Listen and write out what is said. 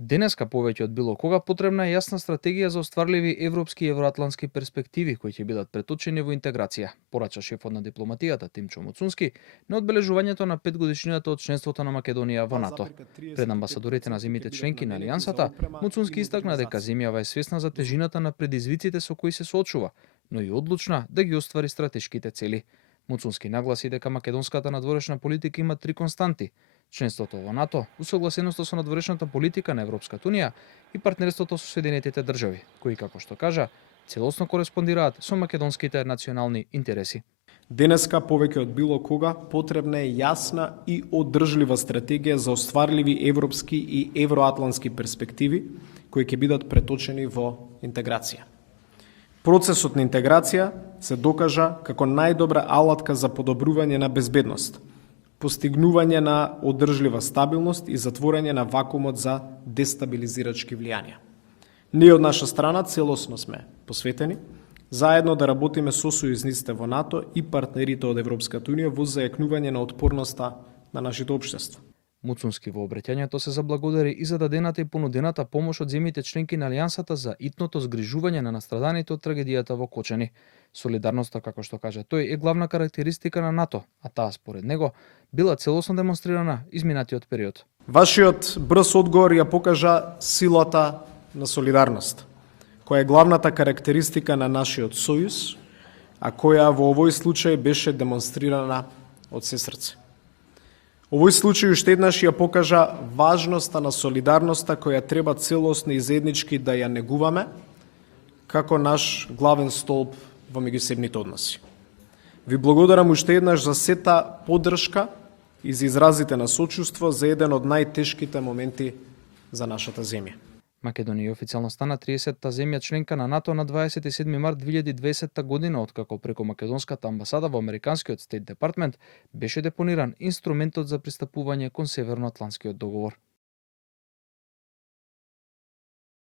Денеска повеќе од било кога потребна е јасна стратегија за остварливи европски и евроатлантски перспективи кои ќе бидат преточени во интеграција, порача шефот на дипломатијата Тимчо Муцунски на одбележувањето на 5-годишнината од членството на Македонија во НАТО. Пред амбасадорите на земјите членки на Алијансата, Муцунски истакна дека земјава е свесна за тежината на предизвиците со кои се соочува, но и одлучна да ги оствари стратешките цели. Муцунски нагласи дека македонската надворешна политика има 3 константи: членството во НАТО, усогласеноста со надворешната политика на Европската унија и партнерството со Соединетите држави, кои, како што кажа, целосно кореспондираат со македонските национални интереси. Денеска повеќе од било кога потребна е јасна и одржлива стратегија за остварливи европски и евроатлантски перспективи кои ќе бидат преточени во интеграција. Процесот на интеграција се докажа како најдобра алатка за подобрување на безбедност, постигнување на одржлива стабилност и затворање на вакуумот за дестабилизирачки влијанија. Ние од наша страна целосно сме посветени заедно да работиме со сојузниците во НАТО и партнерите од Европската унија во зајакнување на отпорноста на нашите општества. Муцунски во обраќањето се заблагодари и за дадената и понудената помош од земјите членки на Алијансата за итното згрижување на настраданите од трагедијата во Кочани. Солидарноста, како што кажа тој, е главна карактеристика на НАТО, а таа според него била целосно демонстрирана изминатиот период. Вашиот брз одговор ја покажа силата на солидарност, која е главната карактеристика на нашиот сојуз, а која во овој случај беше демонстрирана од се срце. Овој случај уште еднаш ја покажа важноста на солидарноста која треба целосно и заеднички да ја негуваме како наш главен столб во меѓусебните односи. Ви благодарам уште еднаш за сета поддршка и за изразите на сочувство за еден од најтешките моменти за нашата земја. Македонија официјално стана 30-та земја членка на НАТО на 27 март 2020 година, откако преку македонската амбасада во Американскиот Стейт Департмент беше депониран инструментот за пристапување кон Северноатлантскиот договор.